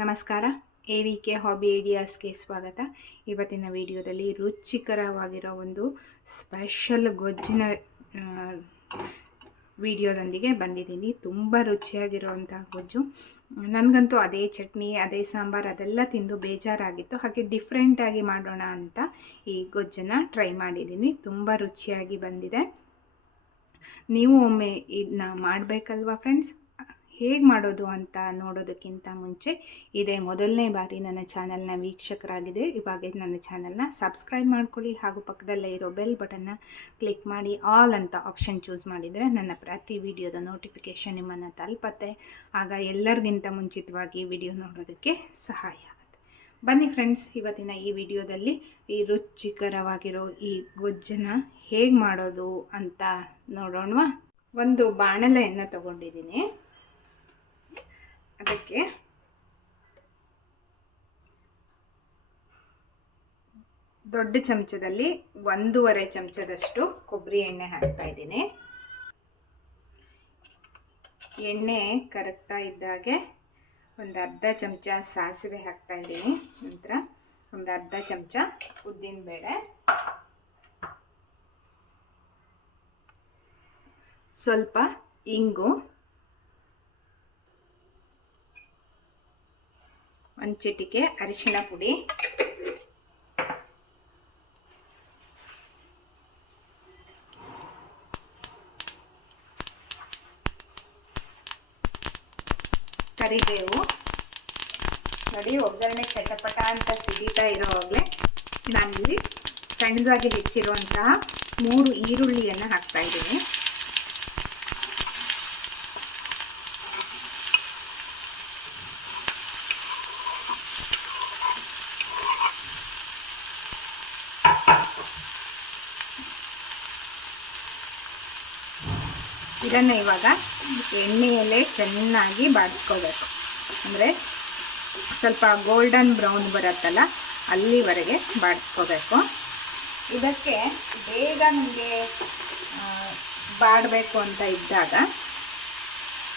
ನಮಸ್ಕಾರ. A V K hobby ಐಡಿಯಾಸ್ಗೆ ಸ್ವಾಗತ. ಇವತ್ತಿನ ವಿಡಿಯೋದಲ್ಲಿ ರುಚಿಕರವಾಗಿರೋ ಒಂದು ಸ್ಪೆಷಲ್ ಗೊಜ್ಜಿನ ವಿಡಿಯೋದೊಂದಿಗೆ ಬಂದಿದ್ದೀನಿ. ತುಂಬ ರುಚಿಯಾಗಿರೋವಂಥ ಗೊಜ್ಜು. ನನಗಂತೂ ಅದೇ ಚಟ್ನಿ, ಅದೇ ಸಾಂಬಾರು ಅದೆಲ್ಲ ತಿಂದು ಬೇಜಾರಾಗಿತ್ತು. ಹಾಗೆ ಡಿಫ್ರೆಂಟಾಗಿ ಮಾಡೋಣ ಅಂತ ಈ ಗೊಜ್ಜನ್ನು ಟ್ರೈ ಮಾಡಿದ್ದೀನಿ. ತುಂಬ ರುಚಿಯಾಗಿ ಬಂದಿದೆ. ನೀವು ಒಮ್ಮೆ ಇದನ್ನ ಮಾಡಬೇಕಲ್ವಾ ಫ್ರೆಂಡ್ಸ್ ಹೇಗೆ ಮಾಡೋದು ಅಂತ ನೋಡೋದಕ್ಕಿಂತ ಮುಂಚೆ ಇದೇ ಮೊದಲನೇ ಬಾರಿ ನನ್ನ ಚಾನಲ್ನ ವೀಕ್ಷಕರಾಗಿದೆ ಇವಾಗ ನನ್ನ ಚಾನಲ್ನ ಸಬ್ಸ್ಕ್ರೈಬ್ ಮಾಡ್ಕೊಳ್ಳಿ ಹಾಗೂ ಪಕ್ಕದಲ್ಲೇ ಇರೋ ಬೆಲ್ ಬಟನ್ನ ಕ್ಲಿಕ್ ಮಾಡಿ ಆಲ್ ಅಂತ ಆಪ್ಷನ್ ಚೂಸ್ ಮಾಡಿದರೆ ನನ್ನ ಪ್ರತಿ ವಿಡಿಯೋದ ನೋಟಿಫಿಕೇಷನ್ ನಿಮ್ಮನ್ನು ತಲುಪತ್ತೆ. ಆಗ ಎಲ್ಲರಿಗಿಂತ ಮುಂಚಿತವಾಗಿ ವಿಡಿಯೋ ನೋಡೋದಕ್ಕೆ ಸಹಾಯ ಆಗುತ್ತೆ. ಬನ್ನಿ ಫ್ರೆಂಡ್ಸ್, ಇವತ್ತಿನ ಈ ವಿಡಿಯೋದಲ್ಲಿ ಈ ರುಚಿಕರವಾಗಿರೋ ಈ ಗೊಜ್ಜನ ಹೇಗೆ ಮಾಡೋದು ಅಂತ ನೋಡೋಣವಾ? ಒಂದು ಬಾಣಲೆಯನ್ನು ತಗೊಂಡಿದ್ದೀನಿ. ಅದಕ್ಕೆ ದೊಡ್ಡ ಚಮಚದಲ್ಲಿ ಒಂದೂವರೆ ಚಮಚದಷ್ಟು ಕೊಬ್ಬರಿ ಎಣ್ಣೆ ಹಾಕ್ತಾ ಇದ್ದೀನಿ. ಎಣ್ಣೆ ಕರಗ್ತಾ ಇದ್ದಾಗೆ ಒಂದು ಅರ್ಧ ಚಮಚ ಸಾಸಿವೆ ಹಾಕ್ತಾ ಇದ್ದೀನಿ. ನಂತರ ಒಂದು ಅರ್ಧ ಚಮಚ ಉದ್ದಿನಬೇಳೆ ಸ್ವಲ್ಪ ಇಂಗು. ಒಂದು ಚಿಟಿಕೆ ಅರಿಶಿಣ ಪುಡಿ. ಕರಿಬೇವು. ನೋಡಿ, ಒಗ್ಗರಣೆ ಚಟಪಟ ಅಂತ ಸಿಡಿತಾ ಇರೋವಾಗಲೇ ನಾನಿಲ್ಲಿ ಸಣ್ಣದಾಗಿ ಹೆಚ್ಚಿರುವಂತಹ ಮೂರು ಈರುಳ್ಳಿಯನ್ನು ಹಾಕ್ತಾ ಇದ್ದೀನಿ. ಇದನ್ನು ಇವಾಗ ಎಣ್ಣೆಯಲ್ಲೇ ಚೆನ್ನಾಗಿ ಬಾಡಿಸ್ಕೋಬೇಕು ಅಂದರೆ ಸ್ವಲ್ಪ ಗೋಲ್ಡನ್ ಬ್ರೌನ್ ಬರುತ್ತಲ್ಲ, ಅಲ್ಲಿವರೆಗೆ ಬಾಡಿಸ್ಕೋಬೇಕು ಇದಕ್ಕೆ ಬೇಗ ನಿಮಗೆ ಬಾಡಬೇಕು ಅಂತ ಇದ್ದಾಗ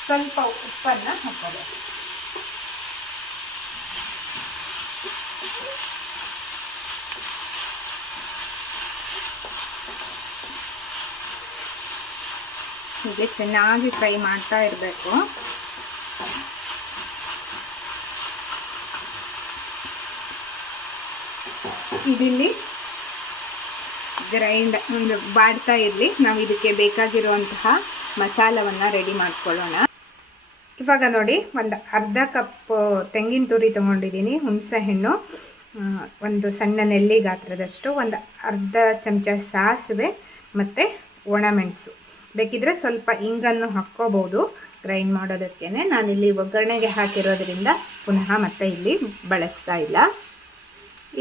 ಸ್ವಲ್ಪ ಉಪ್ಪನ್ನು ಹಾಕೋಬೇಕು ಹೀಗೆ ಚೆನ್ನಾಗಿ ಫ್ರೈ ಮಾಡ್ತಾ ಇರಬೇಕು. ಇದಿಲ್ಲಿ ಗ್ರೈಂಡ್ ಒಂದು ಬಾಡ್ತಾ ಇರಲಿ. ನಾವು ಇದಕ್ಕೆ ಬೇಕಾಗಿರುವಂತಹ ಮಸಾಲವನ್ನು ರೆಡಿ ಮಾಡ್ಕೊಳ್ಳೋಣ. ಇವಾಗ ನೋಡಿ, ಒಂದು ಅರ್ಧ ಕಪ್ ತೆಂಗಿನ ತುರಿ ತೊಗೊಂಡಿದ್ದೀನಿ, ಹುಣಸೆ ಹಣ್ಣು ಒಂದು ಸಣ್ಣ ನೆಲ್ಲಿ ಗಾತ್ರದಷ್ಟು, ಒಂದು ಅರ್ಧ ಚಮಚ ಸಾಸಿವೆ ಮತ್ತು ಒಣಮೆಣಸು ಬೇಕಿದ್ರೆ ಸ್ವಲ್ಪ ಇಂಗನ್ನು ಹಾಕ್ಕೋಬೋದು ಗ್ರೈಂಡ್ ಮಾಡೋದಕ್ಕೇ ನಾನಿಲ್ಲಿ ಒಗ್ಗರಣೆಗೆ ಹಾಕಿರೋದ್ರಿಂದ ಪುನಃ ಮತ್ತೆ ಇಲ್ಲಿ ಬಳಸ್ತಾ ಇಲ್ಲ.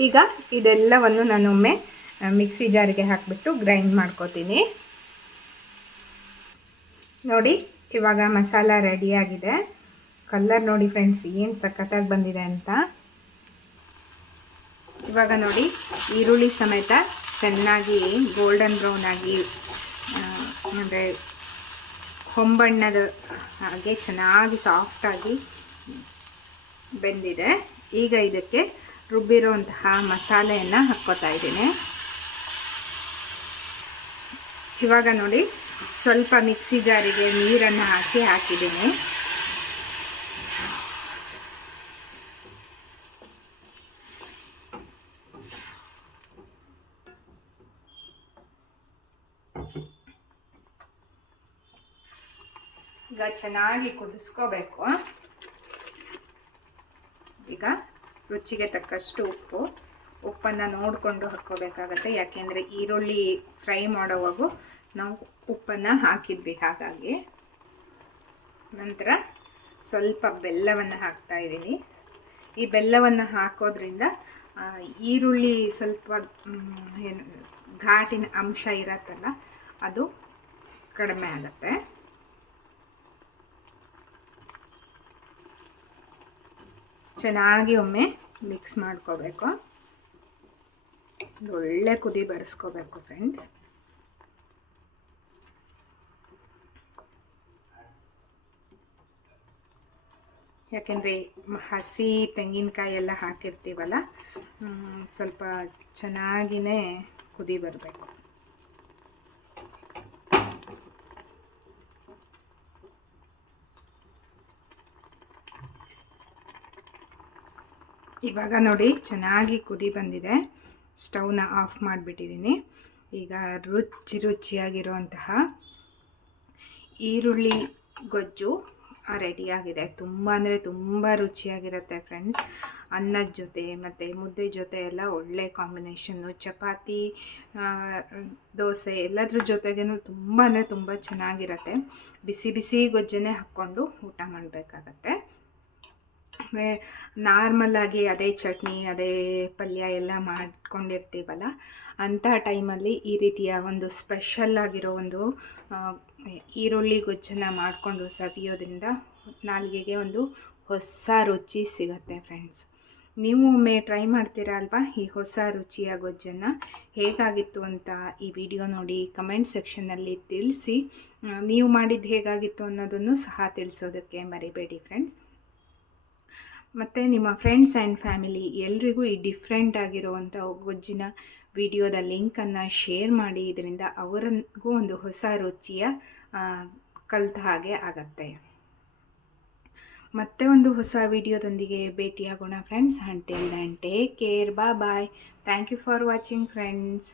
ಈಗ ಇದೆಲ್ಲವನ್ನು ನಾನೊಮ್ಮೆ ಮಿಕ್ಸಿ ಜಾರಿಗೆ ಹಾಕಿಬಿಟ್ಟು ಗ್ರೈಂಡ್ ಮಾಡ್ಕೋತೀನಿ. ನೋಡಿ, ಇವಾಗ ಮಸಾಲ ರೆಡಿಯಾಗಿದೆ ಕಲ್ಲರ್ ನೋಡಿ ಫ್ರೆಂಡ್ಸ್ ಏನು ಸಖತ್ತಾಗಿ ಬಂದಿದೆ ಅಂತ. ಇವಾಗ ನೋಡಿ, ಈರುಳ್ಳಿ ಸಮೇತ ಚೆನ್ನಾಗಿ ಗೋಲ್ಡನ್ ಬ್ರೌನ್ ಆಗಿ ಅಂದರೆ ಹೊಂಬಣ್ಣದ ಹಾಗೆ ಚೆನ್ನಾಗಿ ಸಾಫ್ಟಾಗಿ ಬೆಂದಿದೆ. ಈಗ ಇದಕ್ಕೆ ರುಬ್ಬಿರುವಂತಹ ಮಸಾಲೆಯನ್ನು ಹಾಕ್ಕೋತಾ ಇದ್ದೀನಿ. ಇವಾಗ ನೋಡಿ, ಸ್ವಲ್ಪ ಮಿಕ್ಸಿ ಜಾರಿಗೆ ನೀರನ್ನು ಹಾಕಿ ಹಾಕಿದ್ದೀನಿ. ಈಗ ಚೆನ್ನಾಗಿ ಕುದಿಸ್ಕೋಬೇಕು. ಈಗ ರುಚಿಗೆ ತಕ್ಕಷ್ಟು ಉಪ್ಪು. ಉಪ್ಪನ್ನು ನೋಡಿಕೊಂಡು ಹಾಕ್ಕೋಬೇಕಾಗತ್ತೆ. ಯಾಕೆಂದರೆ ಈರುಳ್ಳಿ ಫ್ರೈ ಮಾಡೋವಾಗೂ ನಾವು ಉಪ್ಪನ್ನು ಹಾಕಿದ್ವಿ ಹಾಗಾಗಿ. ನಂತರ ಸ್ವಲ್ಪ ಬೆಲ್ಲವನ್ನು ಹಾಕ್ತಾ ಇದ್ದೀನಿ. ಈ ಬೆಲ್ಲವನ್ನು ಹಾಕೋದ್ರಿಂದ ಈರುಳ್ಳಿ ಸ್ವಲ್ಪ ಏನು ಘಾಟಿನ ಅಂಶ ಇರತ್ತಲ್ಲ, ಅದು ಕಡಿಮೆ ಆಗುತ್ತೆ. ಚೆನ್ನಾಗಿ ಒಮ್ಮೆ ಮಿಕ್ಸ್ ಮಾಡ್ಕೋಬೇಕು. ಒಳ್ಳೆ ಕುದಿ ಬರೆಸ್ಕೋಬೇಕು ಫ್ರೆಂಡ್ಸ್. ಯಾಕೆಂದರೆ ಹಸಿ ತೆಂಗಿನಕಾಯಿ ಎಲ್ಲ ಹಾಕಿರ್ತೀವಲ್ಲ ಸ್ವಲ್ಪ ಚೆನ್ನಾಗಿಯೇ ಕುದಿ ಬರಬೇಕು. ಇವಾಗ ನೋಡಿ ಚೆನ್ನಾಗಿ ಕುದಿ ಬಂದಿದೆ. ಸ್ಟವ್ನ ಆಫ್ ಮಾಡಿಬಿಟ್ಟಿದ್ದೀನಿ. ಈಗ ರುಚಿ ರುಚಿಯಾಗಿರುವಂತಹ ಈರುಳ್ಳಿ ಗೊಜ್ಜು ರೆಡಿಯಾಗಿದೆ ತುಂಬ ಅಂದರೆ ತುಂಬ ರುಚಿಯಾಗಿರುತ್ತೆ ಫ್ರೆಂಡ್ಸ್ ಅನ್ನದ ಜೊತೆ ಮತ್ತು ಮುದ್ದೆ ಜೊತೆ ಎಲ್ಲ ಒಳ್ಳೆ ಕಾಂಬಿನೇಷನ್ನು ಚಪಾತಿ ದೋಸೆ ಎಲ್ಲದ್ರ ಜೊತೆಗೇನು ತುಂಬ ಅಂದರೆ ತುಂಬ ಚೆನ್ನಾಗಿರುತ್ತೆ. ಬಿಸಿ ಬಿಸಿ ಗೊಜ್ಜನ್ನೇ ಹಾಕ್ಕೊಂಡು ಊಟ ಮಾಡಬೇಕಾಗತ್ತೆ. ನಾರ್ಮಲಾಗಿ ಅದೇ ಚಟ್ನಿ, ಅದೇ ಪಲ್ಯ ಎಲ್ಲ ಮಾಡ್ಕೊಂಡಿರ್ತೀವಲ್ಲ ಅಂಥ ಟೈಮಲ್ಲಿ ಈ ರೀತಿಯ ಒಂದು ಸ್ಪೆಷಲ್ ಆಗಿರೋ ಒಂದು ಈರುಳ್ಳಿ ಗೊಜ್ಜನ್ನು ಮಾಡಿಕೊಂಡು ಸವಿಯೋದ್ರಿಂದ ನಾಲ್ಗೆಗೆ ಒಂದು ಹೊಸ ರುಚಿ ಸಿಗುತ್ತೆ ಫ್ರೆಂಡ್ಸ್ ನೀವು ಒಮ್ಮೆ ಟ್ರೈ ಮಾಡ್ತೀರಾ ಅಲ್ವಾ ಈ ಹೊಸ ರುಚಿಯ ಗೊಜ್ಜನ್ನು? ಹೇಗಾಗಿತ್ತು ಅಂತ ಈ ವಿಡಿಯೋ ನೋಡಿ ಕಮೆಂಟ್ ಸೆಕ್ಷನ್ನಲ್ಲಿ ತಿಳಿಸಿ. ನೀವು ಮಾಡಿದ್ದು ಹೇಗಾಗಿತ್ತು ಅನ್ನೋದನ್ನು ಸಹ ತಿಳಿಸೋದಕ್ಕೆ ಮರಿಬೇಡಿ ಫ್ರೆಂಡ್ಸ್ ಮತ್ತು ನಿಮ್ಮ ಫ್ರೆಂಡ್ಸ್ ಆ್ಯಂಡ್ ಫ್ಯಾಮಿಲಿ ಎಲ್ರಿಗೂ ಈ ಡಿಫ್ರೆಂಟ್ ಆಗಿರುವಂಥ ಗೊಜ್ಜಿನ ವಿಡಿಯೋದ ಲಿಂಕನ್ನು ಶೇರ್ ಮಾಡಿ. ಇದರಿಂದ ಅವರಿಗೂ ಒಂದು ಹೊಸ ರುಚಿಯ ಕಲ್ತ ಹಾಗೆ ಆಗತ್ತೆ. ಮತ್ತೆ ಒಂದು ಹೊಸ ವಿಡಿಯೋದೊಂದಿಗೆ ಭೇಟಿಯಾಗೋಣ friends until then take care bye bye thank you for watching friends